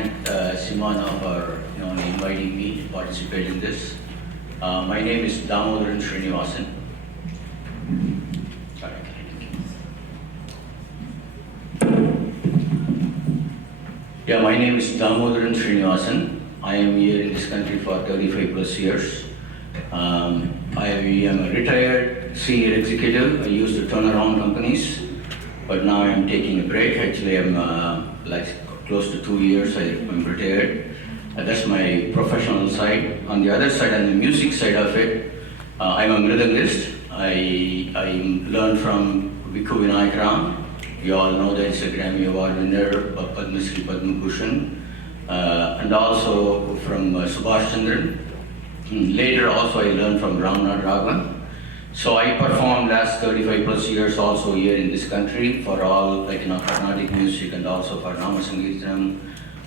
thank Simona for inviting me to participate in this. My name is Dhamodharan Srinivasan. Yeah, my name is Dhamodharan Srinivasan. I am here in this country for 35 plus years. I am a retired senior executive. I used to turn around companies, but now I'm taking a break. Actually, I'm like close to 2 years I'm retired. That's my professional side. On the other side, on the music side of it, I'm a mridangist. I learned from Vikku Vinayakaram. You all know that it's a Grammy Award winner, Padma Shri Padma Bhushan, and also from Subhash Chandran. Later also I learned from Ramnath Raghavan. So I performed last 35 plus years also here in this country for all Carnatic music and also for Namasangeetam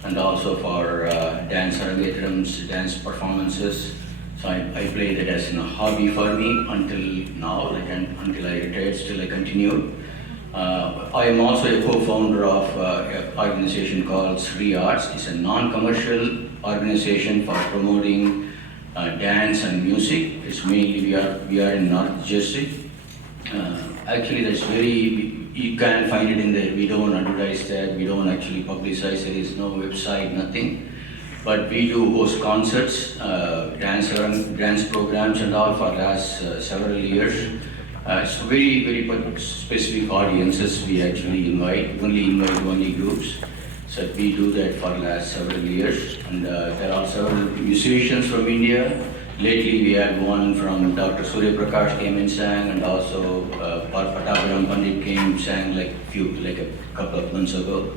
and also for dance arangetrams, dance performances. So I played it as a hobby for me until now, until I retired, still I continued. I am also a co-founder of an organization called Sri Arts. It's a non-commercial organization for promoting dance and music. It's mainly we are in North Jersey. Actually, that's you can find it in there. We don't advertise that. We don't actually publicize. There is no website, nothing. But we do host concerts, dance programs, and all for last several years. It's very, very specific audiences we actually invite. We only invite groups. So we do that for the last several years. And there are several musicians from India. Lately we had one from Dr. Surya Prakash came and sang, and also Pattabhiram Pandit came and sang like a couple of months ago.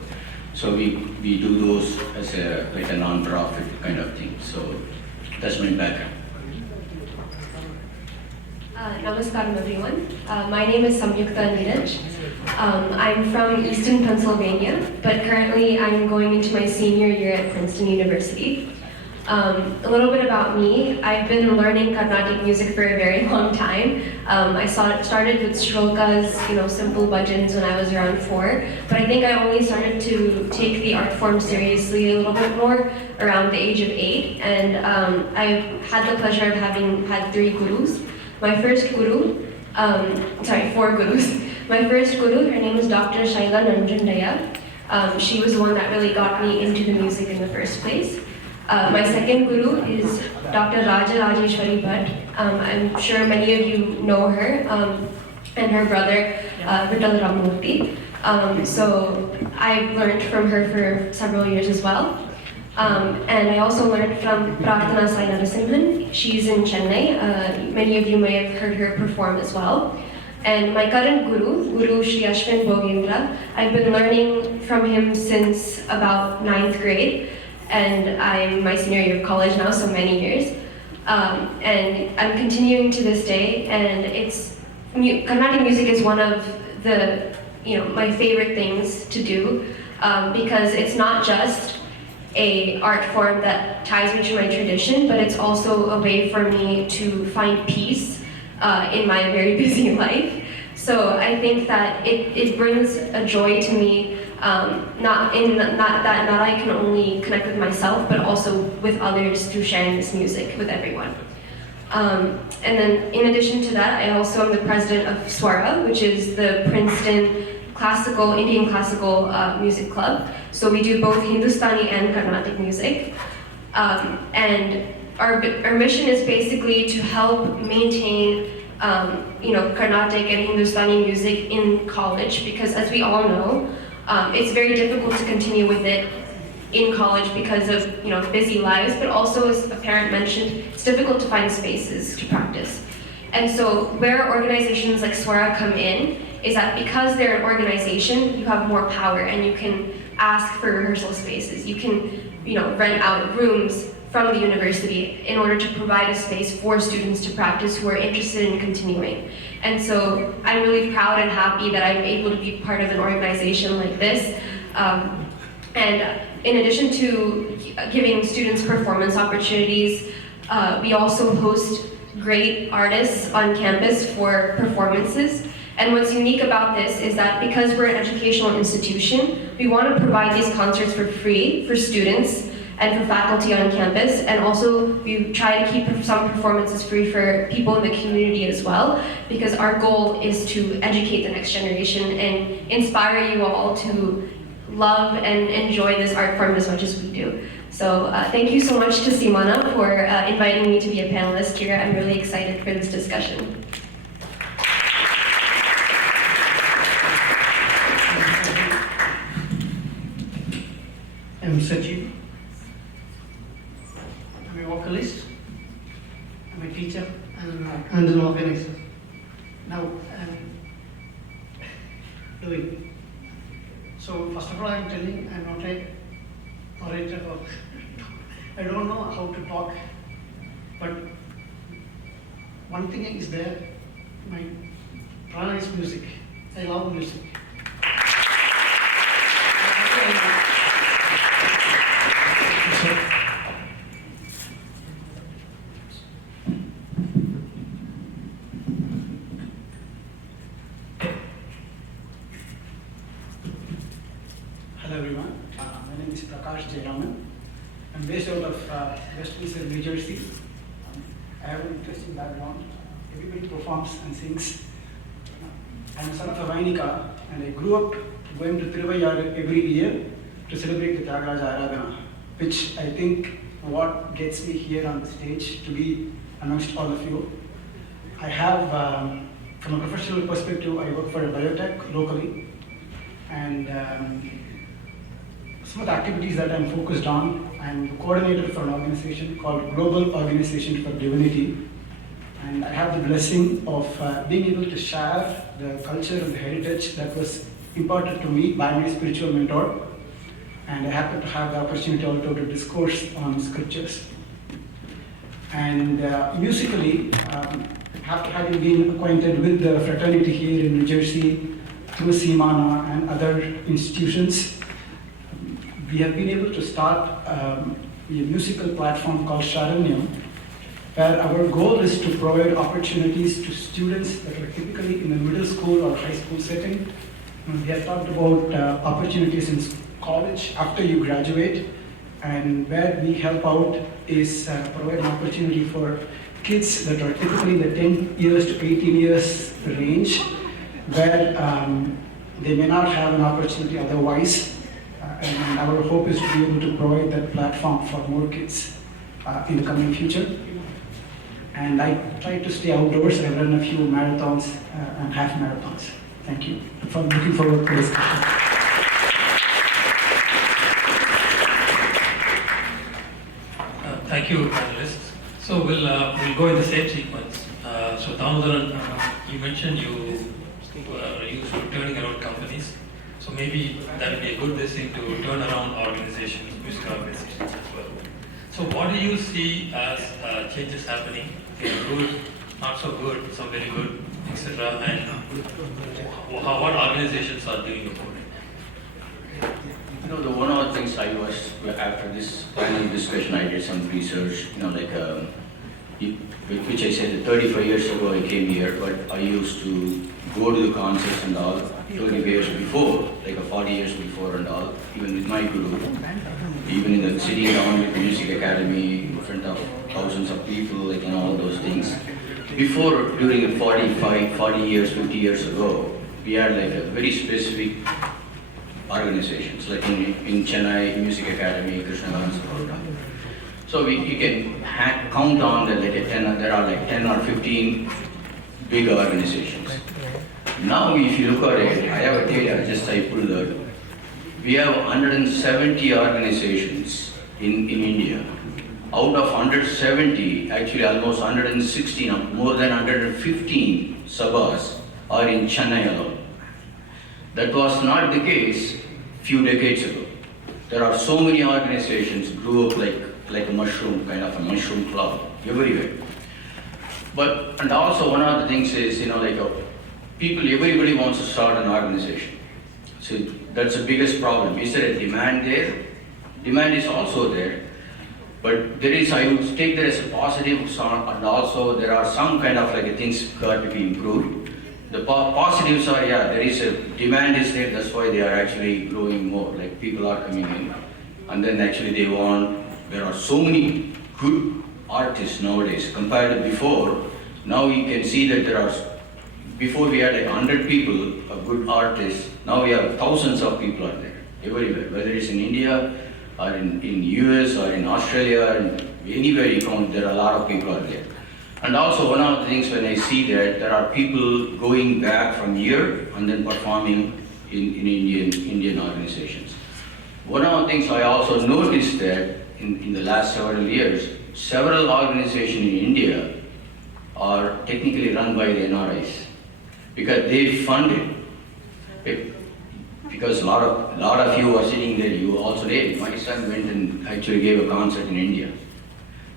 So we do those as a non-profit kind of thing. So that's my background. Namaskaram everyone. My name is Samyukta Neeraj. I'm from Eastern Pennsylvania, but currently I'm going into my senior year at Princeton University. A little bit about me. I've been learning Carnatic music for a very long time. I started with shlokas, simple bhajans when I was around 4, but I think I only started to take the art form seriously a little bit more around the age of 8, and I've had the pleasure of having had 3 gurus. My first guru, 4 gurus. My first guru, her name is Dr. Shaila Nanjandaya. She was the one that really got me into the music in the first place. My second guru is Dr. Raja Rajeshwari Bhatt. I'm sure many of you know her, and her brother, Vittal Ramurthy. So I've learned from her for several years as well. And I also learned from Prarthana Sai Narasimhan. She's in Chennai. Many of you may have heard her perform as well. And my current Guru Shri Ashwin Bhogendra, I've been learning from him since about 9th grade. And I'm my senior year of college now, so many years. And I'm continuing to this day, and Carnatic music is one of the, my favorite things to do, because it's not just a art form that ties me to my tradition, but it's also a way for me to find peace in my very busy life. So I think that it brings a joy to me, not that I can only connect with myself, but also with others through sharing this music with everyone. And then in addition to that, I also am the president of Swara, which is the Princeton Indian classical music club. So we do both Hindustani and Carnatic music. And our mission is basically to help maintain Carnatic and Hindustani music in college, because as we all know, it's very difficult to continue with it in college because of busy lives, but also, as a parent mentioned, it's difficult to find spaces to practice. And so where organizations like Swara come in is that because they're an organization, you have more power and you can ask for rehearsal spaces. You can rent out rooms from the university in order to provide a space for students to practice who are interested in continuing. And so I'm really proud and happy that I'm able to be part of an organization like this. And in addition to giving students performance opportunities, we also host great artists on campus for performances. And what's unique about this is that because we're an educational institution, we want to provide these concerts for free for students and for faculty on campus, and also we try to keep some performances free for people in the community as well, because our goal is to educate the next generation and inspire you all to love and enjoy this art form as much as we do. So thank you so much to Simana for inviting me to be a panelist here. I'm really excited for this discussion. I'm Sanjeev. I'm a vocalist, I'm a teacher, and an organizer. Now I'm doing. So first of all, I'm telling I'm not a orator or I don't know how to talk, but one thing is there, my prana is music. I love music. Hello everyone, my name is Prakash Jayaraman. I'm based out of Westminster, New Jersey. I have an interesting background. Everybody performs and sings. I'm a son of a Vainika, and I grew up going to Tiruvayar every year to celebrate the Tyagaraja Aradhana, which I think what gets me here on the stage to be amongst all of you. I have, from a professional perspective, I work for a biotech locally, and some of the activities that I'm focused on, I'm the coordinator for an organization called Global Organization for Divinity, and I have the blessing of being able to share the culture and the heritage that was imparted to me by my spiritual mentor, and I happen to have the opportunity also to discourse on scriptures. And musically, after having been acquainted with the fraternity here in New Jersey through Simana and other institutions, we have been able to start a musical platform called Sharanyam, where our goal is to provide opportunities to students that are typically in the middle school or high school setting. We have talked about opportunities in college after you graduate, and where we help out is provide an opportunity for kids that are typically in the 10 years to 18 years range, where they may not have an opportunity otherwise. And our hope is to be able to provide that platform for more kids in the coming future. And I try to stay outdoors. I've run a few marathons and half marathons. Thank you. I'm looking forward to this discussion. Thank you, panelists. So we'll go in the same sequence. So Dhamodharan, you mentioned you used to turning around companies. So maybe that would be a good thing to turn around organizations, music organizations as well. So what do you see as changes happening? Good, not so good, some very good, etc. And what organizations are doing about it? You know, one of the things I was, after this panel discussion, I did some research, which I said 35 years ago I came here, but I used to go to the concerts and all 30 years before, like 40 years before and all, even with my guru, even in the sitting down with the music academy in front of thousands of people, all those things. Before, during 40 years, 50 years ago, we had a very specific organizations, like in Chennai, Music Academy, Krishna Gansa. So you can count on that there are 10 or 15 big organizations. Now if you look at it, I have a data, I pulled out. We have 170 organizations in India. Out of 170, actually almost 116, more than 115 sabhas are in Chennai alone. That was not the case few decades ago. There are so many organizations grew up like a mushroom, kind of a mushroom cloud everywhere. And also one of the things is, everybody wants to start an organization. So that's the biggest problem. Is there a demand there? Demand is also there. But there is, I would take that as a positive, and also there are some kind of things got to be improved. The positives are, yeah, there is a demand is there, that's why they are actually growing more, like people are coming in. And then actually there are so many good artists nowadays compared to before. Now you can see that before we had like 100 people, good artists, now we have thousands of people are there, everywhere, whether it's in India or in US or in Australia, or anywhere you count, there are a lot of people are there. And also one of the things when I see that there are people going back from here and then performing in Indian organizations. One of the things I also noticed that in the last several years, several organizations in India are technically run by the NRIs because they fund it. Because a lot of you are sitting there, you also did. My son went and actually gave a concert in India.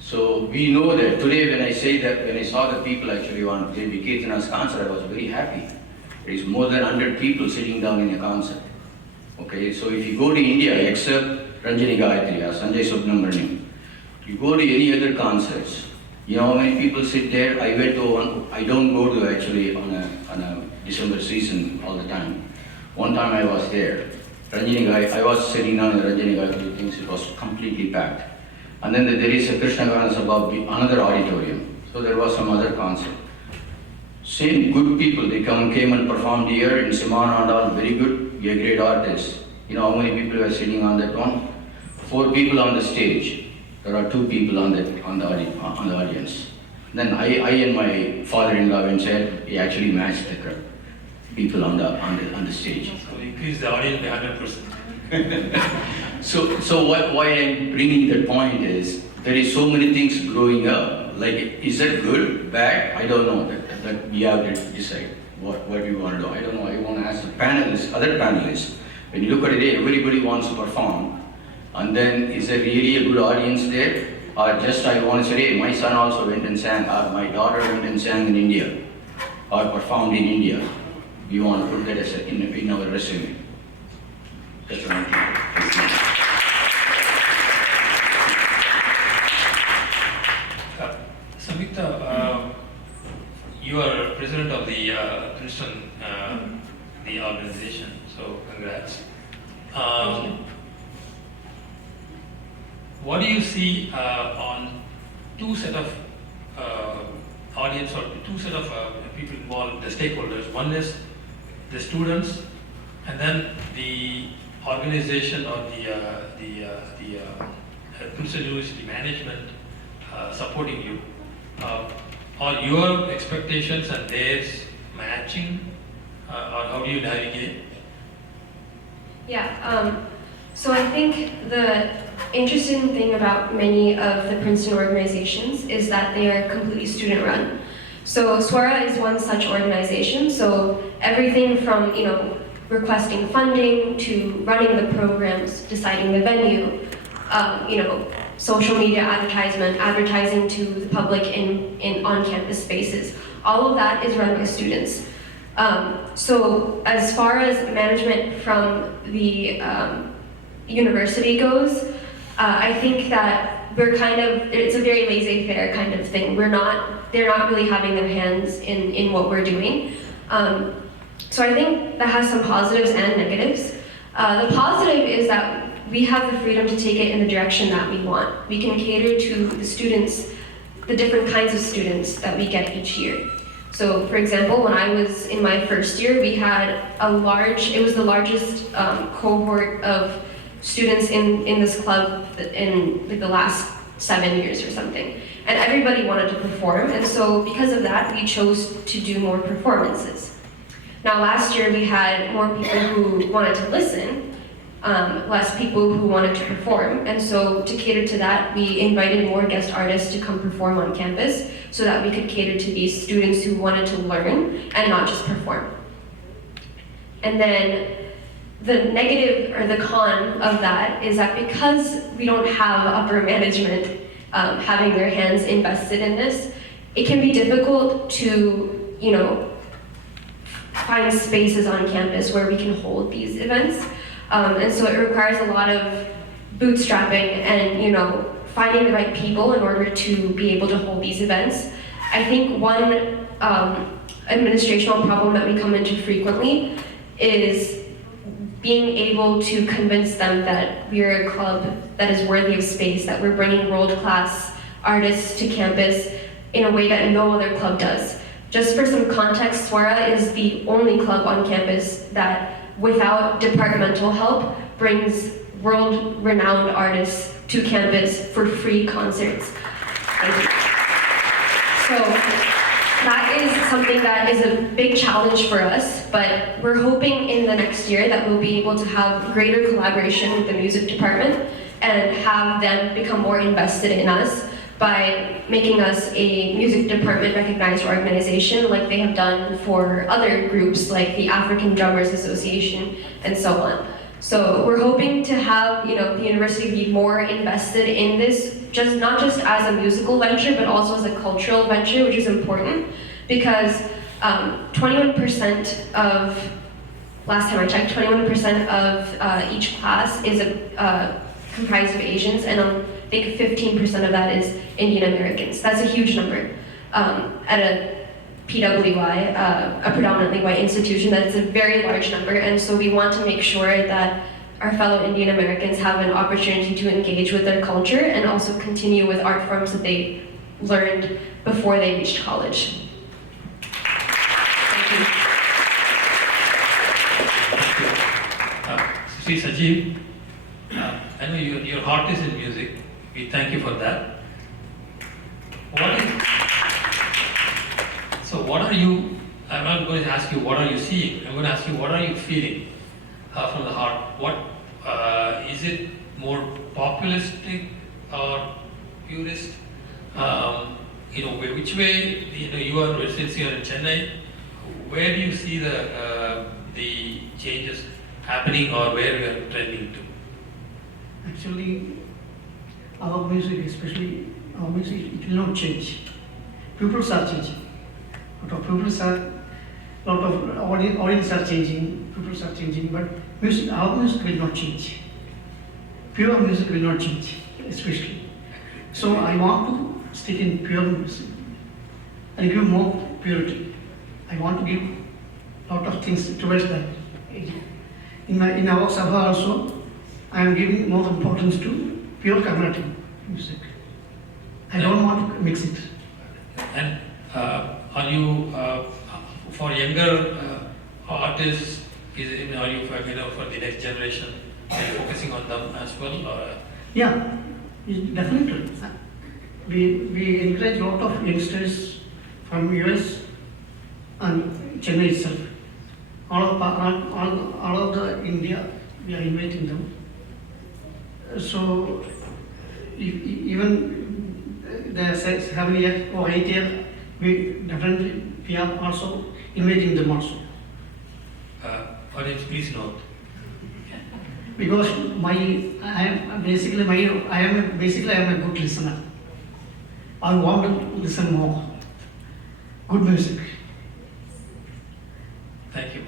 So we know that today when I saw the people actually on J.B. Kirtana's concert, I was very happy. There is more than 100 people sitting down in a concert. Okay, so if you go to India, except Ranjani Gayatri or Sanjay Subramaniam, you go to any other concerts, you know how many people sit there? I went to one, I don't go to actually on a December season all the time. One time I was there, I was sitting down in the Ranjani Gayatri things, it was completely packed. And then there is a Krishna Gana Sabha, another auditorium. So there was some other concert. Same good people, they came and performed here in Simana and all, very good, we are great artists. You know how many people were sitting on that one? 4 people on the stage. There are 2 people on the audience. Then I and my father-in-law went and said, he actually matched the crowd, people on the stage. So we increased the audience by 100%. So why I'm bringing that point is, there is so many things growing up. Like, is that good, bad? I don't know. That we have to decide what we want to do. I don't know. I want to ask the panelists, other panelists. When you look at it, everybody wants to perform. And then, is there really a good audience there? Or just I want to say, hey, my son also went and sang, or my daughter went and sang in India, or performed in India. We want to put that as in our resume. That's what I'm thinking. Samyukta, you are president of the Princeton the organization, so congrats. Thank you. What do you see on 2 set of audience or 2 set of people involved, the stakeholders? One is the students, and then the organization or the Princeton University management supporting you. Are your expectations and theirs matching, or how do you navigate? Yeah, so I think the interesting thing about many of the Princeton organizations is that they are completely student run. So SWARA is one such organization, so everything from, requesting funding to running the programs, deciding the venue, social media advertising to the public in on-campus spaces. All of that is run by students. So as far as management from the university goes, I think that it's a very laissez-faire kind of thing. They're not really having their hands in what we're doing. So I think that has some positives and negatives. The positive is that we have the freedom to take it in the direction that we want. We can cater to the students, the different kinds of students that we get each year. So for example, when I was in my first year, we had it was the largest cohort of students in this club in like the last 7 years or something. And everybody wanted to perform, and so because of that, we chose to do more performances. Now last year we had more people who wanted to listen, less people who wanted to perform, and so to cater to that, we invited more guest artists to come perform on campus so that we could cater to these students who wanted to learn and not just perform. And then the negative or the con of that is that because we don't have upper management having their hands invested in this, it can be difficult to, find spaces on campus where we can hold these events. And so it requires a lot of bootstrapping and, finding the right people in order to be able to hold these events. I think one administrational problem that we come into frequently is being able to convince them that we're a club that is worthy of space, that we're bringing world-class artists to campus in a way that no other club does. Just for some context, Swara is the only club on campus that, without departmental help, brings world-renowned artists to campus for free concerts. Thank you. So, that is something that is a big challenge for us, but we're hoping in the next year that we'll be able to have greater collaboration with the music department and have them become more invested in us by making us a music department recognized organization like they have done for other groups like the African Drummers Association and so on. So we're hoping to have the university be more invested in this, not just as a musical venture, but also as a cultural venture, which is important because 21% of, last time I checked, 21% of each class is comprised of Asians, and I think 15% of that is Indian Americans. That's a huge number. At a PWI, a predominantly white institution, that's a very large number, and so we want to make sure that our fellow Indian Americans have an opportunity to engage with their culture and also continue with art forms that they learned before they reached college. Thank you. See, Sanjeev, I know your heart is in music. We thank you for that. What are you, I'm not going to ask you what are you seeing, I'm going to ask you what are you feeling from the heart. What is it more populistic or purist? Which way, you are, since you are in Chennai, where do you see the changes happening or where we are trending to? Actually, our music, especially our music, it will not change. Pupils are changing. Lot of audience are changing, pupils are changing, but our music will not change. Pure music will not change, especially. So I want to stick in pure music and give more purity. I want to give lot of things towards that. In our Sabha also, I am giving more importance to pure Carnatic music. I don't want to mix it. And are you, for younger artists, are you for the next generation, are you focusing on them as well? Or? Yeah, definitely. We encourage a lot of youngsters from US and Chennai itself. All of the India, we are inviting them. So even they say 7 years or 8 years, we are also inviting them also. Audience, please note. Because I am a good listener. I want to listen more. Good music. Thank you.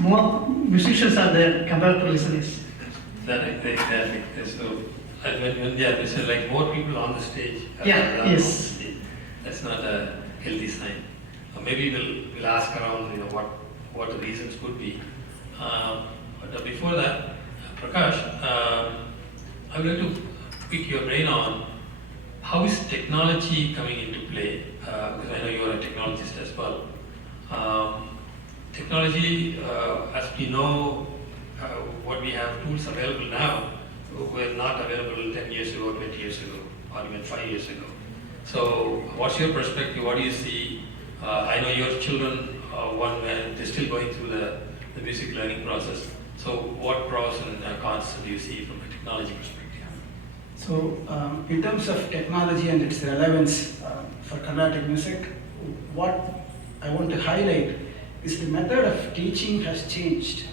More musicians are there compared to listeners. Exactly. So when they are listening, like more people on the stage. Yes. That's not a healthy sign. Maybe we'll ask around, what the reasons could be. But before that, Prakash, I would like to pick your brain on how is technology coming into play? Because I know you are a technologist as well. Technology, as we know, what we have tools available now were not available 10 years ago, 20 years ago, or even 5 years ago. So, what's your perspective? What do you see? I know your children, they're still going through the music learning process. So, what pros and cons do you see from a technology perspective? So, in terms of technology and its relevance for Carnatic music, what I want to highlight is the method of teaching has changed.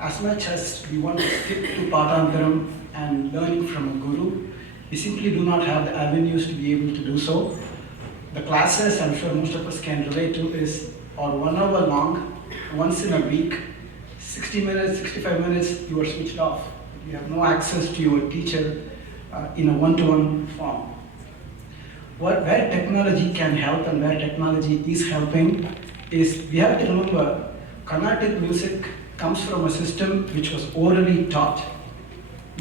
As much as we want to stick to Patantaram and learning from a guru, we simply do not have the avenues to be able to do so. The classes, I'm sure most of us can relate to, are 1 hour long, once in a week, 60 minutes, 65 minutes, you are switched off. You have no access to your teacher in a one-to-one form. where technology can help and where technology is helping is we have to remember Carnatic music comes from a system which was orally taught.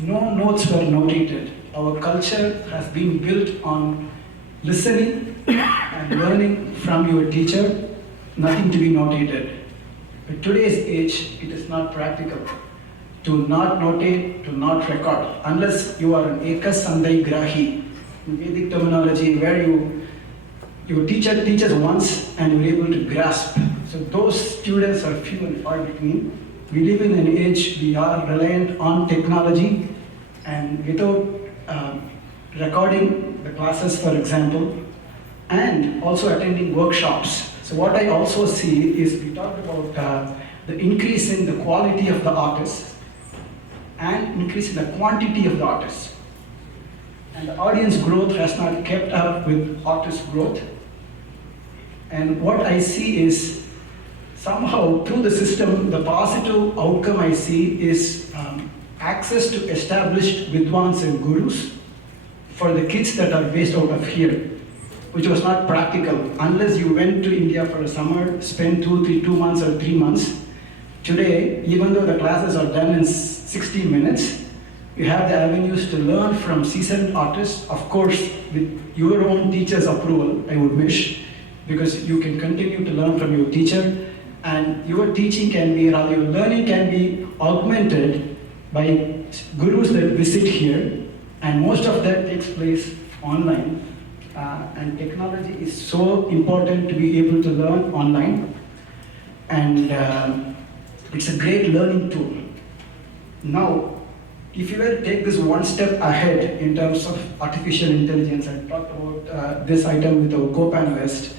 No notes were notated. Our culture has been built on listening and learning from your teacher, nothing to be notated. With today's age, it is not practical to not notate, to not record, unless you are an Ekas Sandai Grahi, in Vedic terminology, where your teacher teaches once and you're able to grasp. So those students are few and far between. We live in an age we are reliant on technology, and without recording the classes, for example, and also attending workshops. So what I also see is we talked about the increase in the quality of the artists and increase in the quantity of the artists. And the audience growth has not kept up with artist growth. And what I see is somehow through the system, the positive outcome I see is access to established vidwans and gurus for the kids that are based out of here, which was not practical unless you went to India for a summer, spent 2 months or 3 months. Today, even though the classes are done in 60 minutes, you have the avenues to learn from seasoned artists, of course, with your own teacher's approval, I would wish, because you can continue to learn from your teacher, and your teaching can be, rather your learning can be augmented by gurus that visit here, and most of that takes place online. And technology is so important to be able to learn online, and it's a great learning tool. Now, if you were to take this one step ahead in terms of artificial intelligence, I talked about this item with our co-panelist,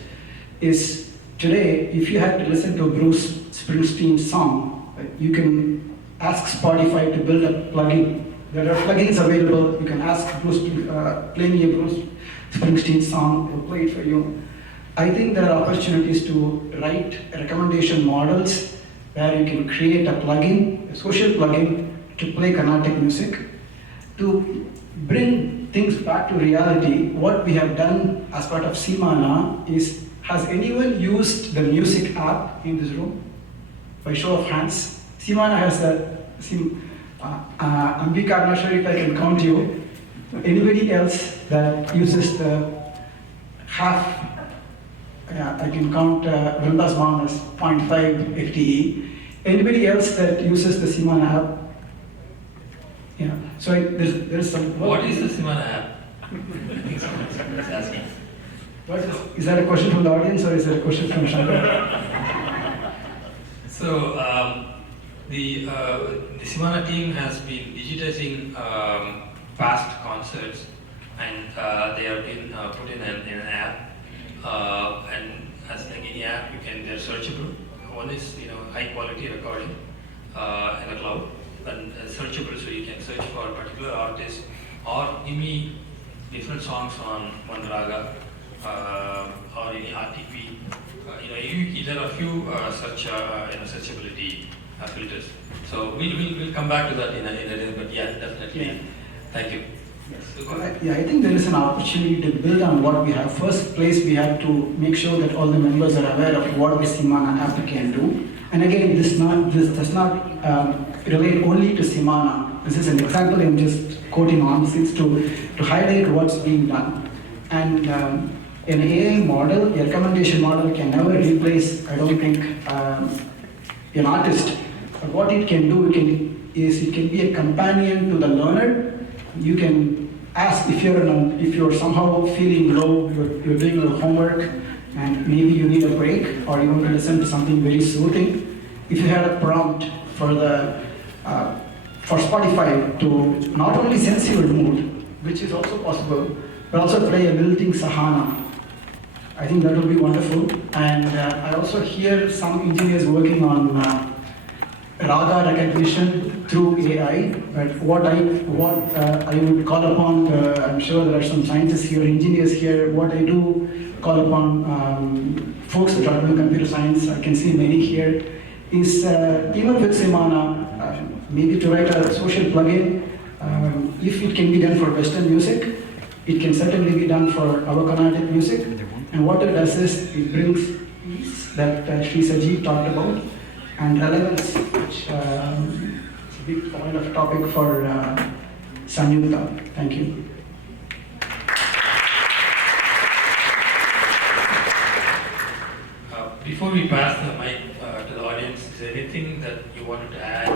is today, if you had to listen to a Bruce Springsteen song, you can ask Spotify to build a plugin. There are plugins available. You can ask Bruce to play me a Bruce Springsteen song, will play it for you. I think there are opportunities to write recommendation models where you can create a plugin, a social plugin, to play Carnatic music, to bring things back to reality. What we have done as part of Simana is, has anyone used the music app in this room? By show of hands. Simana has a, Ambika, I'm not sure if I can count you. Anybody else that uses the half, I can count Vrinda's mom as 0.5 FTE. Anybody else that uses the Simana app? Yeah, so there's some. What is the Simana app? I think someone's asking. Is that a question from the audience or is that a question from Shankar? So the Simana team has been digitizing past concerts, and they have been put in an app. And as like any app, they're searchable. One is high quality recording in the cloud. And searchable, so you can search for a particular artist or give me different songs on one raga or any RTP. There are a few searchability filters. So we'll come back to that in a day, but yeah, definitely. Yeah. Thank you. Yes. Yeah, I think there is an opportunity to build on what we have. First place, we have to make sure that all the members are aware of what the Simana app can do. And again, this does not relate only to Simana. This is an example I'm just quoting on. This is to highlight what's being done. And an AI model, a recommendation model, can never replace, I don't think, an artist. But what it can do is it can be a companion to the learner. You can ask if you're somehow feeling low, you're doing your homework, and maybe you need a break, or you want to listen to something very soothing. If you had a prompt for Spotify to not only sense your mood, which is also possible, but also play a lilting sahana, I think that would be wonderful. And I also hear some engineers working on raga recognition through AI. But what I would call upon, I'm sure there are some scientists here, engineers here. What I do call upon folks that are doing computer science, I can see many here, is team up with Simana, maybe to write a social plugin. If it can be done for Western music, it can certainly be done for our Carnatic music. And what it does is it brings peace that Sri Sanjeev talked about and relevance, which is a big point of topic for Samyukta. Thank you. Before we pass the mic to the audience, is there anything that you wanted to add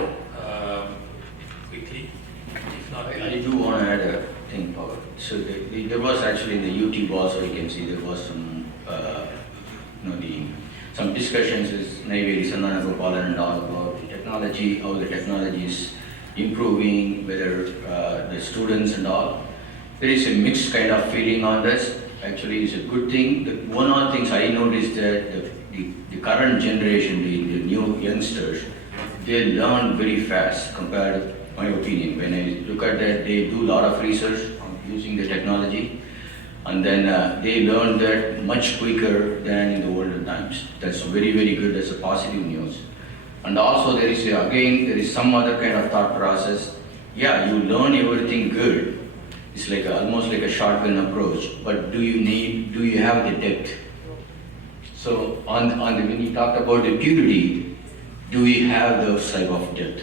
quickly? If not, I do want to add a thing, Paul. So there was actually in the YouTube also, you can see there was some, some discussions with Navy Sandana Gopalan and all about the technology, how the technology is improving, whether the students and all. There is a mixed kind of feeling on this. Actually, it's a good thing. One of the things I noticed that the current generation, the new youngsters, they learn very fast compared to my opinion. When I look at that, they do a lot of research on using the technology, and then they learn that much quicker than in the older times. That's very, very good. That's a positive news. And also there is some other kind of thought process. Yeah, you learn everything good. It's like almost like a shotgun approach. But do you have the depth? So when you talk about the purity, do we have those type of depth?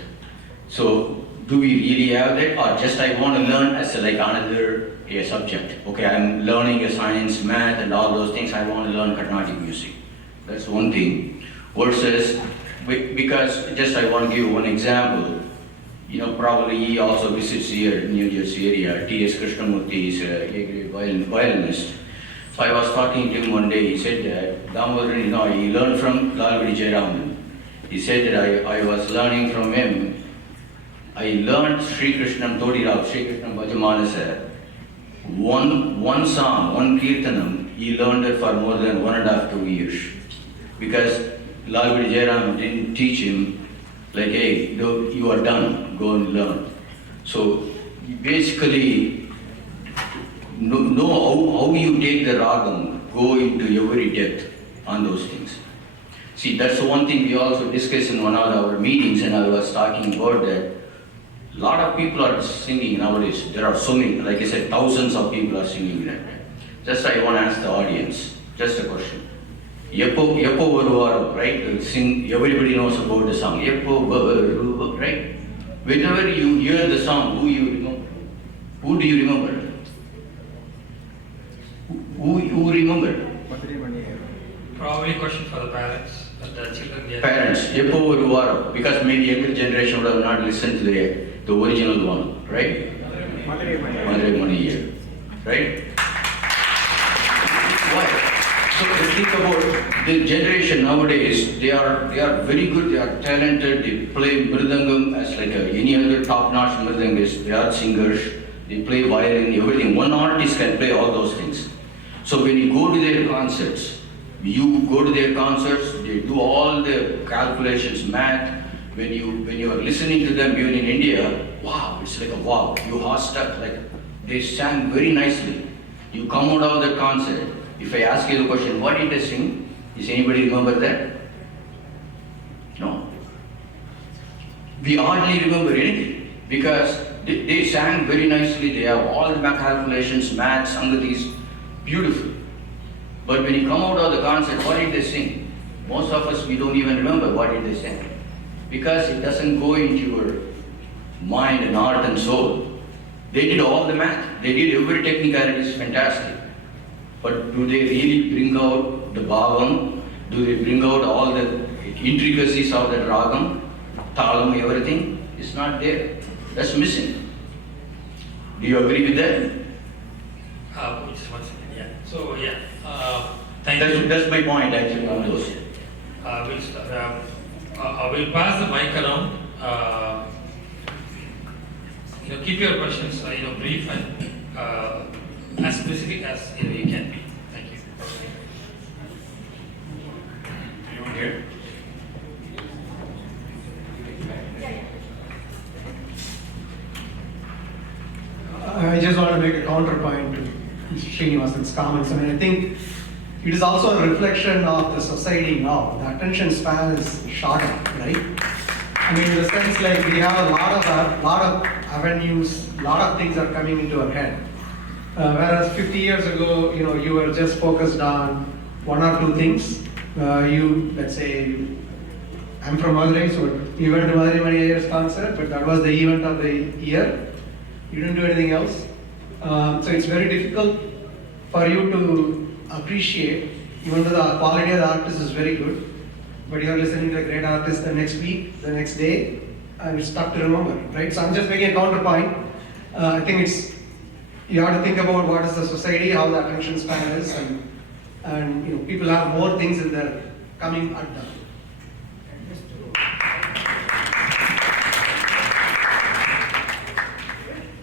So do we really have that, or just I want to learn as another subject? Okay, I'm learning a science, math, and all those things. I want to learn Carnatic music. That's one thing. Versus, because just I want to give one example. Probably he also visits here in New Jersey area. T.S. Krishnamurti is a great violinist. So I was talking to him one day. He said that Dhamodharan, he learned from Prakash Jayaraman. He said that I was learning from him. I learned Sri Krishnam Todirao, Sri Krishnam Bhajamanasa. One song, one kirtanam, he learned it for more than 1.5 to 2 years. Because Prakash Jayaraman didn't teach him like, hey, you are done, go and learn. So basically, know how you take the ragam, go into every depth on those things. See, that's the one thing we also discussed in one of our meetings, and I was talking about that. A lot of people are singing nowadays. There are so many, like I said, thousands of people are singing that. Just I want to ask the audience, just a question. Yeppo Varuvaro, right? Sing, everybody knows about the song. Yeppo Varu, right? Whenever you hear the song, who you remember? Who do you remember? Who remember? probably a question for the parents. The children get Parents, Yeppo Varuvaro, because maybe younger generation would have not listened to the original one, right? Madre Mani, right? Why? So think about the generation nowadays. They are very good. They are talented. They play mridangam as like any other top-notch mridangist. They are singers. They play violin, everything. One artist can play all those things. So when you go to their concerts, they do all the calculations, math. When you are listening to them, even in India, wow, it's like a wow. You are stuck. Like they sang very nicely. You come out of the concert. If I ask you the question, what did they sing? Does anybody remember that? No. We hardly remember anything because they sang very nicely. They have all the calculations, maths, sangatis, beautiful. But when you come out of the concert, what did they sing? Most of us, we don't even remember what did they sing. Because it doesn't go into your mind and heart and soul. They did all the math. They did every technicality is fantastic. But do they really bring out the bhavam? Do they bring out all the intricacies of that ragam, talam, everything? It's not there. That's missing. Do you agree with that? just 1 second, yeah. So, thank you. That's my point actually on those. We'll pass the mic around. Keep your questions, brief and as specific as you can. Thank you. Anyone here? I just want to make a counterpoint to Srinivasan's comments. I think it is also a reflection of the society now. The attention span is shorter, right? In the sense like we have a lot of avenues, a lot of things are coming into our head. Whereas 50 years ago, you were just focused on one or two things. Let's say, I'm from Madurai, so you went to Madurai Mani Ayer's concert, but that was the event of the year. You didn't do anything else. So it's very difficult for you to appreciate, even though the quality of the artist is very good, but you're listening to a great artist the next week, the next day, and it's tough to remember, right? So I'm just making a counterpoint. I think you have to think about what is the society, how the attention span is, and people have more things in their coming at them.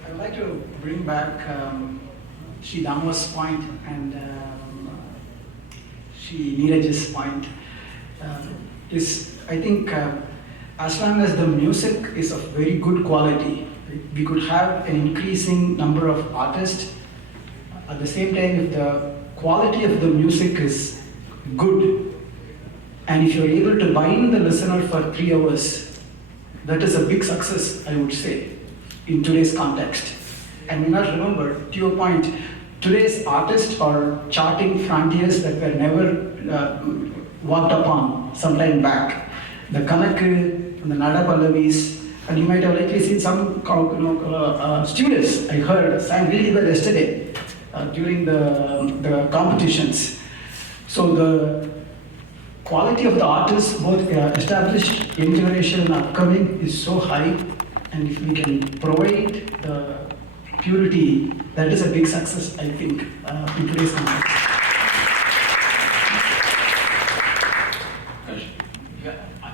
I would like to bring back Shri Damo's point and Shri Neeraj's point. I think as long as the music is of very good quality, we could have an increasing number of artists. At the same time, if the quality of the music is good, and if you're able to bind the listener for 3 hours, that is a big success, I would say, in today's context. And we must remember, to your point, today's artists are charting frontiers that were never walked upon some time back. The Kanakku and the Nada Pallavis, and you might have likely seen some students, I heard, sang really well yesterday during the competitions. So the quality of the artists, both established, young generation and upcoming, is so high, and if we can provide the purity, that is a big success, I think, in today's context.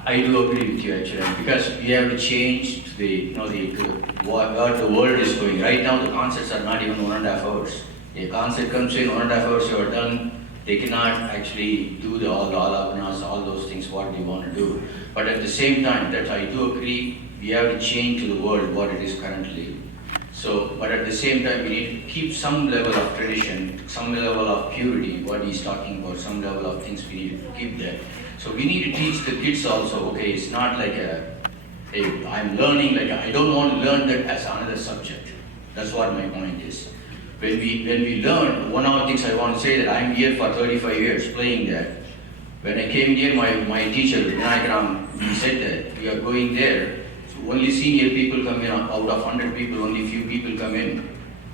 I do agree with you actually, because we have to change what the world is going. Right now the concerts are not even 1.5 hours. A concert comes in, 1.5 hours you are done. They cannot actually do all the alapanas, all those things what we want to do. But at the same time, that I do agree, we have to change to the world what it is currently. So, but at the same time, we need to keep some level of tradition, some level of purity, what he's talking about, some level of things we need to keep there. So we need to teach the kids also, okay, it's not like I'm learning, I don't want to learn that as another subject. That's what my point is. When we learn, one of the things I want to say that I'm here for 35 years playing that. When I came here, my teacher, he said that we are going there. So only senior people come in, out of 100 people, only few people come in.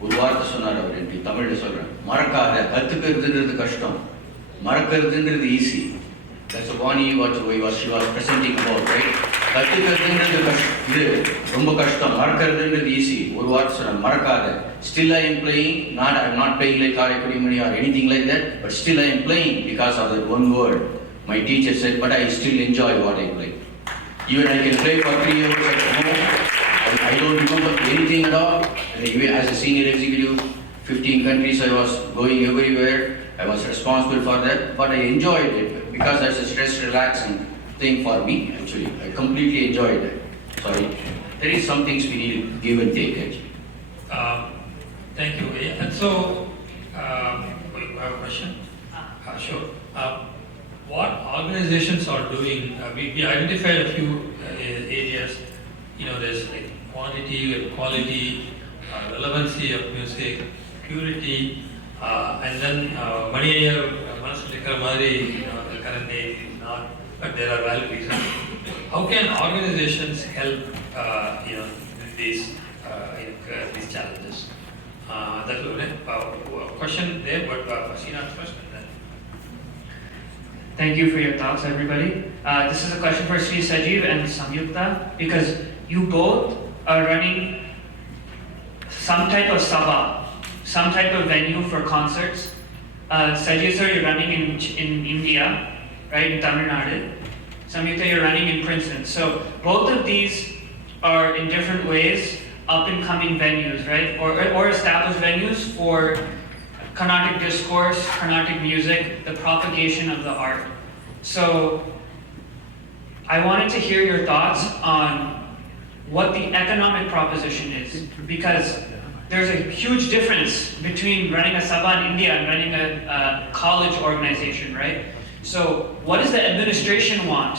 ஒரு வார்த்தை சொன்னார் அவர் எனக்கு தமிழில் சொல்கிறேன், மறக்காத, கற்றுக்கிறதுன்றது கஷ்டம், மறக்கிறதுன்றது easy. That's what she was presenting about, right? கற்றுக்கிறதுன்றது இது ரொம்ப கஷ்டம், மறக்கிறதுன்றது ஈஸி. ஒரு வார்த்தை சொன்னார், மறக்காத. Still I am playing, I'm not playing like Karakuri Mani or anything like that, but still I am playing because of that one word. My teacher said, but I still enjoy what I play. Even I can play for 3 hours at home, I don't remember anything at all. As a senior executive, 15 countries I was going everywhere. I was responsible for that, but I enjoyed it because that's a stress relaxing thing for me actually. I completely enjoyed it. So there is some things we need to give and take actually. Thank you. And so, you have a question? Sure. What organizations are doing? We identified a few areas. There's like quantity and quality, relevancy of music, purity, and then Mani Iyer, the current day is not, but there are valid reasons. How can organizations help these challenges? That's a question there, but Srinath first and then. Thank you for your thoughts, everybody. This is a question for Sri Sanjeev and Samyukta, because you both are running some type of sabha, some type of venue for concerts. Sanjeev sir, you're running in India, right, in Tamil Nadu. Samyukta, you're running in Princeton. So both of these are in different ways up-and-coming venues, right? Or established venues for Carnatic discourse, Carnatic music, the propagation of the art. So I wanted to hear your thoughts on what the economic proposition is, because there's a huge difference between running a sabha in India and running a college organization, right? So what does the administration want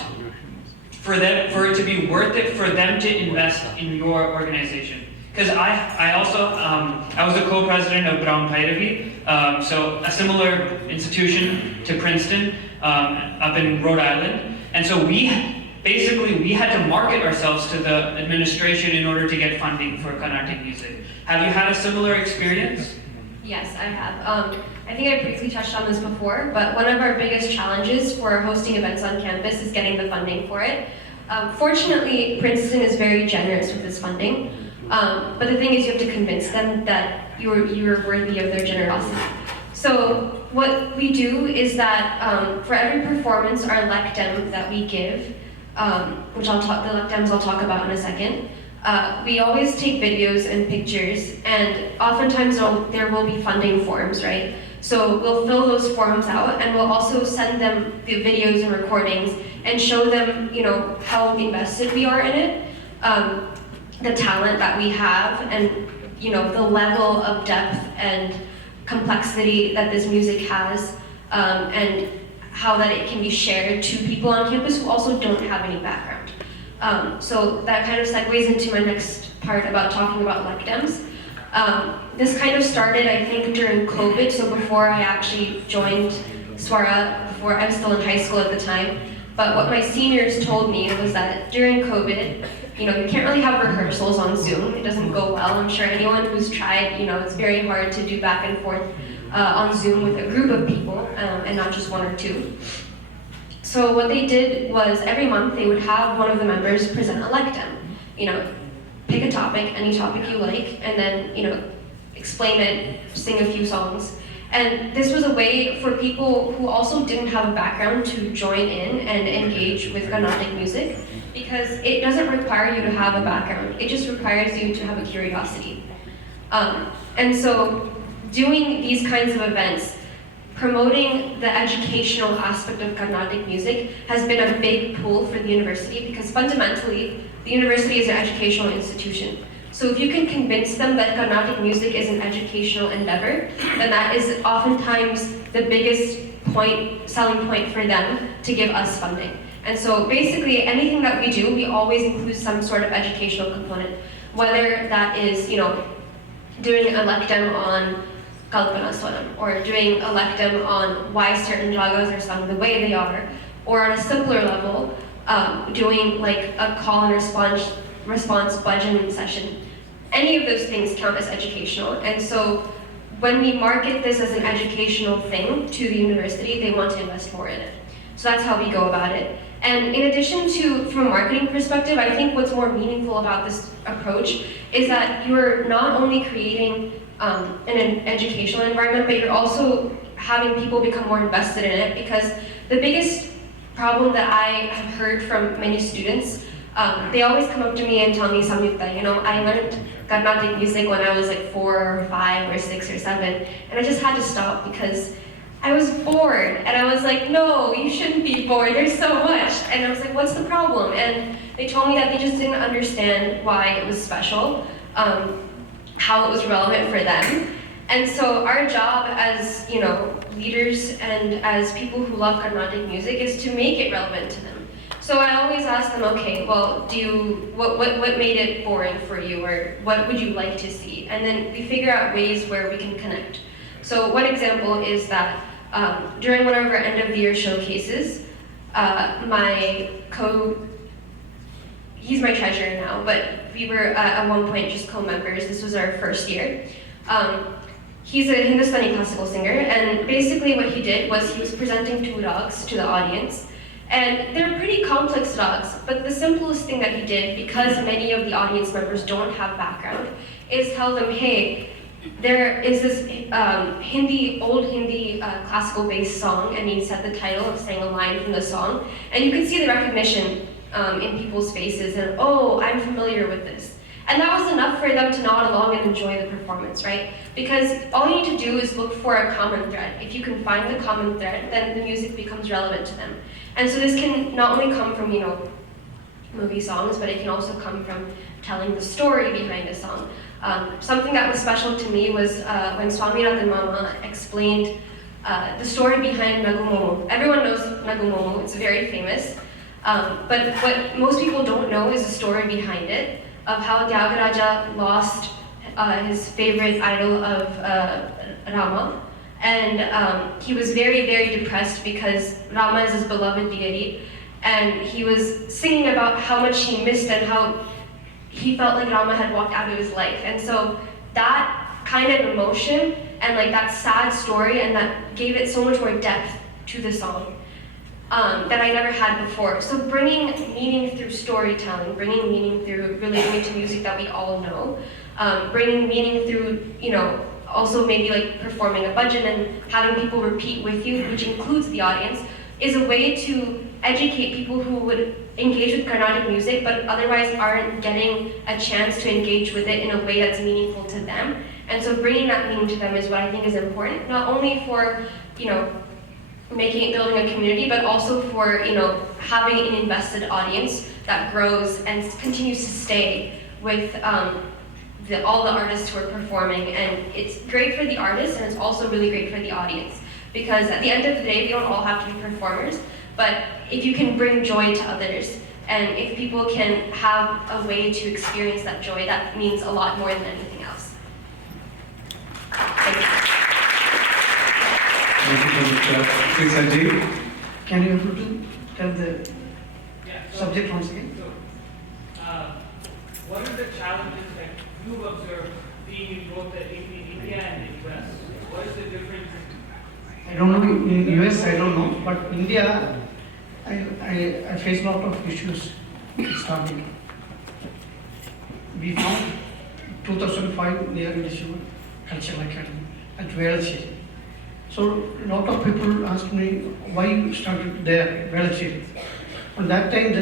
for it to be worth it for them to invest in your organization? Because I also, I was the co-president of Brown Pairavi, so a similar institution to Princeton up in Rhode Island. And so we had to market ourselves to the administration in order to get funding for Carnatic music. Have you had a similar experience? Yes, I have. I think I briefly touched on this before, but one of our biggest challenges for hosting events on campus is getting the funding for it. Fortunately, Princeton is very generous with this funding, but the thing is you have to convince them that you're worthy of their generosity. So what we do is that for every performance, our lectem that we give, which the lectems I'll talk about in a second, we always take videos and pictures, and oftentimes there will be funding forms, right? So we'll fill those forms out, and we'll also send them the videos and recordings and show them, how invested we are in it, the talent that we have, and the level of depth and complexity that this music has, and how that it can be shared to people on campus who also don't have any background. So that kind of segues into my next part about talking about lectems. This kind of started, I think, during COVID, so before I actually joined Swara, before I was still in high school at the time. But what my seniors told me was that during COVID, you can't really have rehearsals on Zoom. It doesn't go well. I'm sure anyone who's tried, it's very hard to do back and forth on Zoom with a group of people, and not just one or two. So what they did was every month they would have one of the members present a lectem. Pick a topic, any topic you like, and then explain it, sing a few songs. And this was a way for people who also didn't have a background to join in and engage with Carnatic music, because it doesn't require you to have a background. It just requires you to have a curiosity. And so doing these kinds of events, promoting the educational aspect of Carnatic music has been a big pull for the university, because fundamentally, the university is an educational institution. So if you can convince them that Carnatic music is an educational endeavor, then that is oftentimes the biggest selling point for them to give us funding. And so basically anything that we do, we always include some sort of educational component, whether that is, doing a lectem on Kalpana Swaram, or doing a lectem on why certain ragas are sung the way they are, or on a simpler level, doing like a call and response bhajan session. Any of those things count as educational, and so when we market this as an educational thing to the university, they want to invest more in it. So that's how we go about it. And in addition to, from a marketing perspective, I think what's more meaningful about this approach is that you're not only creating an educational environment, but you're also having people become more invested in it, because the biggest problem that I have heard from many students, they always come up to me and tell me, Samyukta, I learned Carnatic music when I was like 4 or 5 or 6 or 7, and I just had to stop because I was bored. And I was like, no, you shouldn't be bored, there's so much. And I was like, what's the problem? And they told me that they just didn't understand why it was special, how it was relevant for them. And so our job as, leaders and as people who love Carnatic music is to make it relevant to them. So I always ask them, okay, well, what made it boring for you, or what would you like to see? And then we figure out ways where we can connect. So one example is that during one of our end of the year showcases, he's my treasurer now, but we were at one point just co-members. This was our first year. He's a Hindustani classical singer, and basically what he did was he was presenting 2 rags to the audience. And they're pretty complex rags, but the simplest thing that he did, because many of the audience members don't have background, is tell them, hey, there is this old Hindi classical-based song, and he said the title and sang a line from the song, and you could see the recognition in people's faces, and oh, I'm familiar with this. And that was enough for them to nod along and enjoy the performance, right? Because all you need to do is look for a common thread. If you can find the common thread, then the music becomes relevant to them. And so this can not only come from, movie songs, but it can also come from telling the story behind a song. Something that was special to me was when Swaminathan Mama explained the story behind Nagu Momo. Everyone knows Nagu Momo, it's very famous. But what most people don't know is the story behind it. of how Tyagaraja lost his favorite idol of Rama, and he was very, very depressed because Rama is his beloved deity, and he was singing about how much he missed and how he felt like Rama had walked out of his life. And so that kind of emotion and like that sad story, and that gave it so much more depth to the song that I never had before. So bringing meaning through storytelling, bringing meaning through relating it to music that we all know, bringing meaning through, also maybe like performing a bhajan and having people repeat with you, which includes the audience, is a way to educate people who would engage with Carnatic music but otherwise aren't getting a chance to engage with it in a way that's meaningful to them. And so bringing that meaning to them is what I think is important, not only for, building a community, but also for, having an invested audience that grows and continues to stay with all the artists who are performing. And it's great for the artists, and it's also really great for the audience. Because at the end of the day, we don't all have to be performers, but if you can bring joy to others, and if people can have a way to experience that joy, that means a lot more than anything else. Thank you. Thank you so much. Please, Sanjeev. Can you able to tell the subject once again? What are the challenges that you've observed being in both India and the US? What is the difference? I don't know, in US I don't know, but India, I face a lot of issues starting. We found 2005 near Indishima Cultural Academy at Velacheri. So a lot of people asked me why you started there, Velacheri. At that time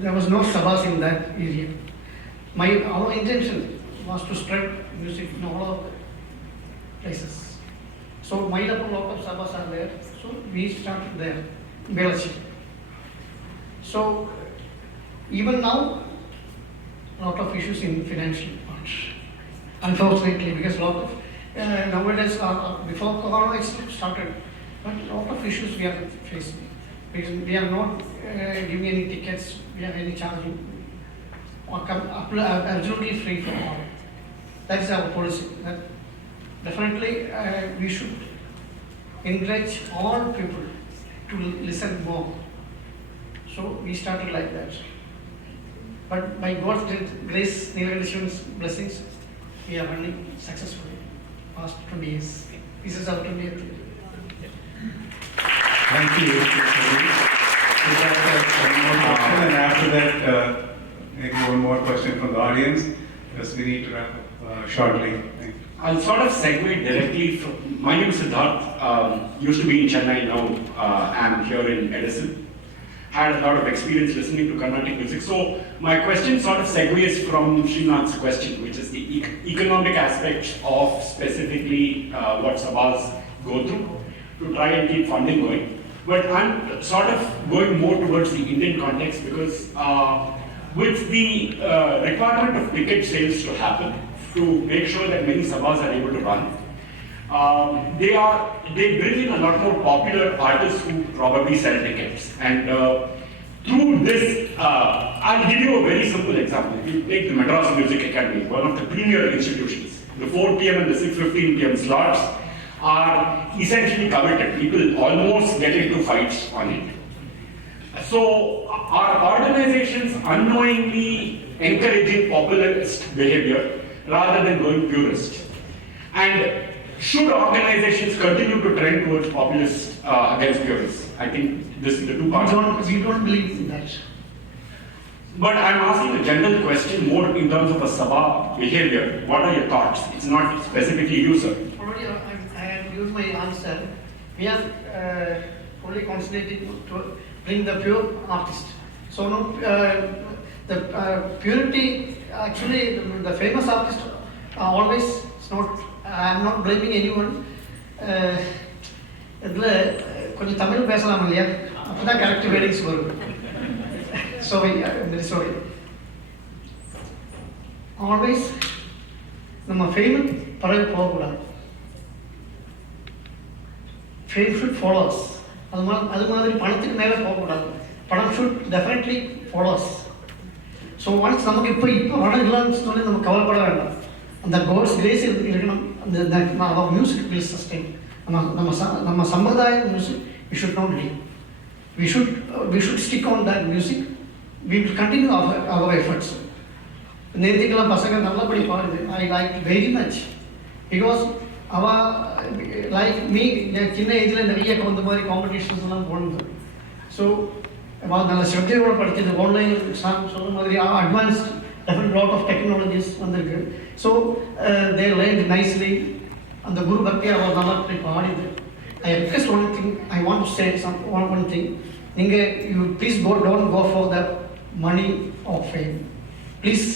there was no sabhas in that area. Our intention was to spread music in all of the places. So a lot of sabhas are there, so we started there, Velacheri. So even now, a lot of issues in financial part, unfortunately, because a lot of nowadays, before Corona started, but a lot of issues we are facing. Because we are not giving any tickets, we are any charging, or absolutely free for all. That is our policy. That definitely, we should encourage all people to listen more. So we started like that. But by God's grace, Neeraj blessings, we are running successfully past 20 years. This is our 20th year. Thank you. And after that, maybe one more question from the audience, because we need to wrap up shortly. Thank you. I'll sort of segue directly from, my name is Siddharth, used to be in Chennai, now I'm here in Edison. Had a lot of experience listening to Carnatic music. So my question sort of segues from Srinath's question, which is the economic aspects of specifically what sabhas go through to try and keep funding going. But I'm sort of going more towards the Indian context because with the requirement of ticket sales to happen, to make sure that many sabhas are able to run, they bring in a lot more popular artists who probably sell tickets. And through this, I'll give you a very simple example. If you take the Madras Music Academy, one of the premier institutions, the 4 p.m. and the 6:15 p.m. slots are essentially coveted. People almost get into fights on it. So are organizations unknowingly encouraging populist behavior rather than going purist? And should organizations continue to trend towards populist against purists? I think this is the two parts. We don't believe in that. But I'm asking a general question more in terms of a sabha behavior. What are your thoughts? It's not specifically you, sir. Already I have used my answer. We are only concentrating to bring the pure artist. So no, the purity, actually the famous artists are always, it's not, I'm not blaming anyone. கொஞ்சம் தமிழ் பேசலாம் இல்லையா அப்பதான் correct wordings வரும் sorry I'm very sorry always நம்ம fame பரவி போகக்கூடாது fame should follow us அது மாதிரி பணத்துக்கு மேலே போகக்கூடாது பணம் should definitely follow us so once நமக்கு இப்போ படம் இல்லைன்னு சொல்லி நம்ம கவலைப்பட வேண்டாம். அந்த காட்ஸ் கிரேஸ் இருக்கணும். அந்த மியூசிக் வில் சஸ்டெயின். நம்ம சம்பிரதாய music we should not leave. We should stick on that music. We will continue our efforts. நேற்றுக்கெல்லாம் பசங்க நல்லபடி பாடுது. I liked very much because அவ லைக் மீ சின்ன ஏஜில் நிறைய இந்த மாதிரி காம்படிஷன்ஸ் எல்லாம் போனது. ஸோ நல்ல ஸ்ட்ரக்சரோட படிச்சது. ஆன்லைன் சொன்ன மாதிரி advanced different lot of technologies வந்திருக்கு. So they learned nicely. அந்த குரு பக்தி அவர் நல்லா பாடிது. I request one thing. I want to say one thing. You please don't go for the money or fame. Please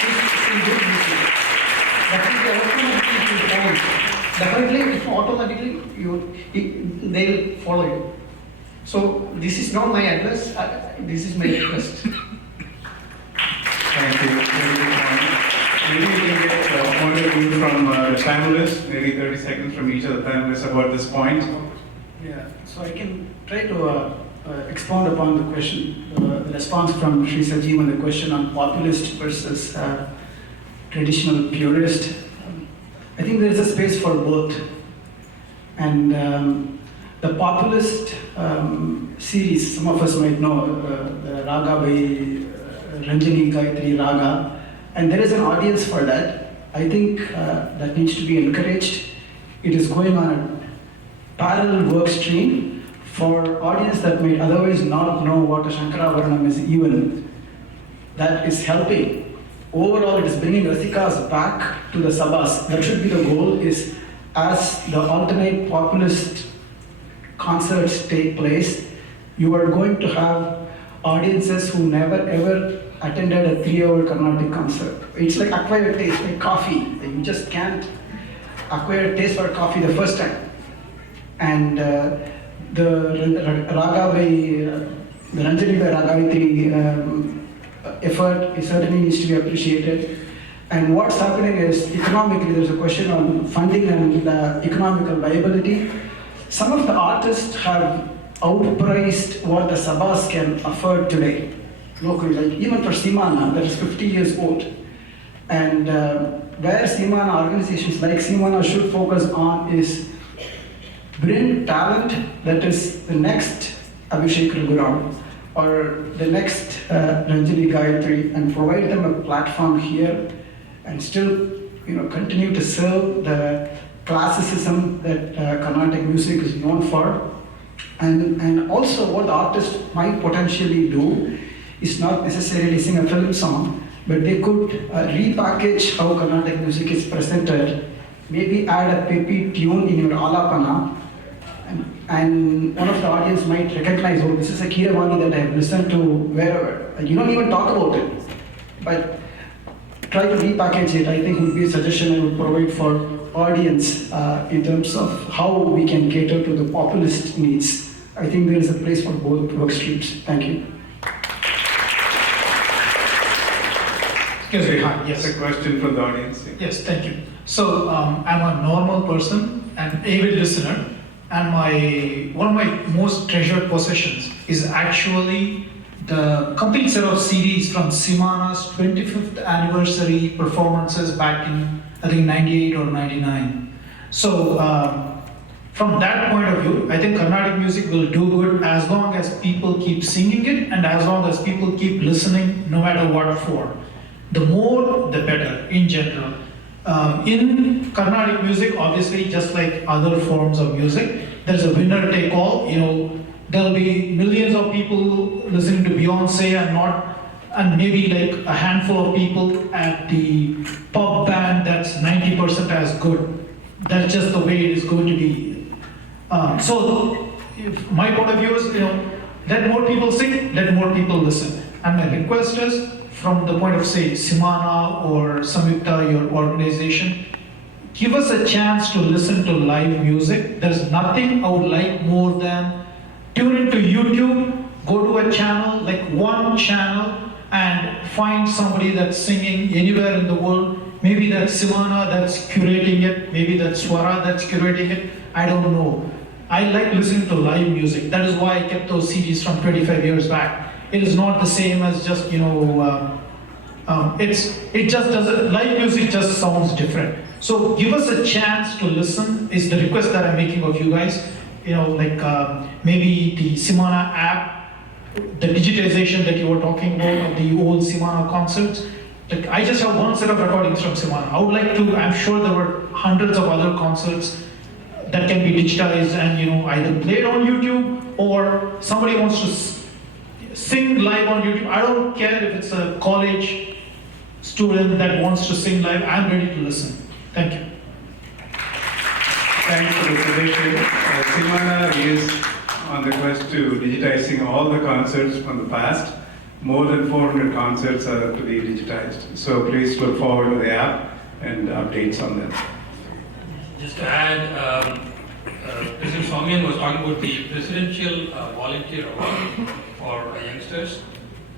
sing good music. Definitely, if automatically they will follow you. So this is not my advice. This is my request. Thank you. Maybe we can get point of view from the panelists, maybe 30 seconds from each of the panelists about this point. Yeah, so I can try to expound upon the question, the response from Sri Sanjeev on the question on populist versus traditional purist. I think there is a space for both. And the populist series, some of us might know the Raga by Ranjani Gayatri Raga, and there is an audience for that. I think that needs to be encouraged. It is going on a parallel work stream for audience that might otherwise not know what a Shankaravarnam is even. That is helping. Overall, it is bringing Rasikas back to the sabhas. That should be the goal, is as the alternate populist concerts take place, you are going to have audiences who never ever attended a 3-hour Carnatic concert. It's like acquired taste, like coffee. You just can't acquire taste for coffee the first time. And the Raga by the Ranjani by Ragavitri effort certainly needs to be appreciated. And what's happening is economically, there's a question on funding and economical viability. Some of the artists have outpriced what the sabhas can afford today. Locally, like even for Simana, that is 50 years old. And where Simana organizations like Simana should focus on is bring talent that is the next Abhishek Raghuram or the next Ranjani Gayatri, and provide them a platform here and still continue to serve the classicism that Carnatic music is known for. And also what the artist might potentially do is not necessarily sing a film song, but they could repackage how Carnatic music is presented, maybe add a peppy tune in your alapana, and one of the audience might recognize, oh, this is a Kiravani that I have listened to wherever. And you don't even talk about it, but try to repackage it. I think would be a suggestion I would provide for audience in terms of how we can cater to the populist needs. I think there is a place for both work streams. Thank you. Excuse me, hi, yes. That's a question from the audience. Yes, thank you. So, I'm a normal person, an avid listener, and one of my most treasured possessions is actually the complete set of CDs from Simana's 25th anniversary performances back in, I think, 98 or 99. So, from that point of view, I think Carnatic music will do good as long as people keep singing it and as long as people keep listening, no matter what for. The more, the better, in general. In Carnatic music, obviously, just like other forms of music, there's a winner take all. There'll be millions of people listening to Beyonce and maybe like a handful of people at the pub band that's 90% as good. That's just the way it is going to be. So, my point of view is, let more people sing, let more people listen. And my request is, from the point of, say, Simana or Samyukta, your organization, give us a chance to listen to live music. There's nothing I would like more than tune into YouTube, go to a channel, like one channel, and find somebody that's singing anywhere in the world. Maybe that's Simana that's curating it, maybe that's Swara that's curating it, I don't know. I like listening to live music. That is why I kept those CDs from 25 years back. it is not the same as just, it just doesn't, live music just sounds different. So give us a chance to listen is the request that I'm making of you guys. Maybe the Simana app, the digitization that you were talking about of the old Simana concerts. Like, I just have one set of recordings from Simana. I would like to, I'm sure there were hundreds of other concerts that can be digitized and either played on YouTube, or somebody wants to sing live on YouTube. I don't care if it's a college student that wants to sing live, I'm ready to listen. Thank you. Thanks for the suggestion. Simana is on the quest to digitizing all the concerts from the past. More than 400 concerts are to be digitized. So please look forward to the app and updates on them. Just to add, President Soumyan was talking about the Presidential Volunteer Award for youngsters.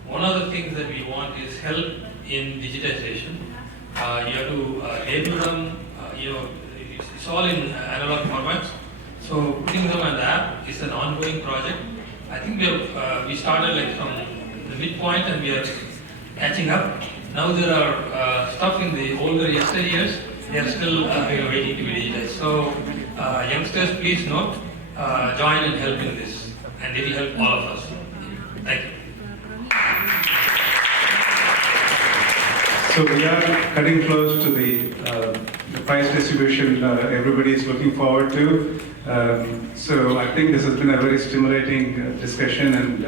One of the things that we want is help in digitization. You have to label them, it's all in analog formats. So putting them on the app is an ongoing project. I think we started from the midpoint and we are catching up. Now there are stuff in the older years, they are still waiting to be digitized. So youngsters, please note, join and help in this, and it will help all of us. Thank you. So we are cutting close to the prize distribution everybody is looking forward to. So I think this has been a very stimulating discussion, and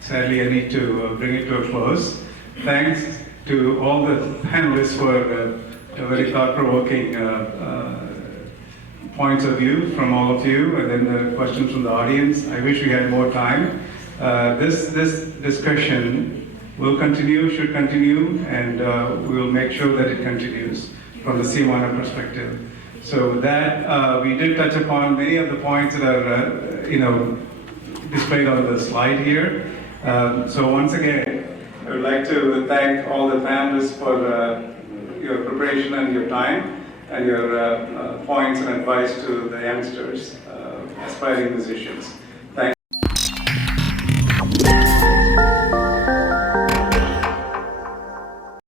sadly I need to bring it to a close. Thanks to all the panelists for a very thought-provoking points of view from all of you, and then the questions from the audience. I wish we had more time. This discussion will continue, should continue, and we will make sure that it continues from the Simana perspective. So with that, we did touch upon many of the points that are, displayed on the slide here. So once again, I would like to thank all the panelists for your preparation and your time, and your points and advice to the youngsters, aspiring musicians.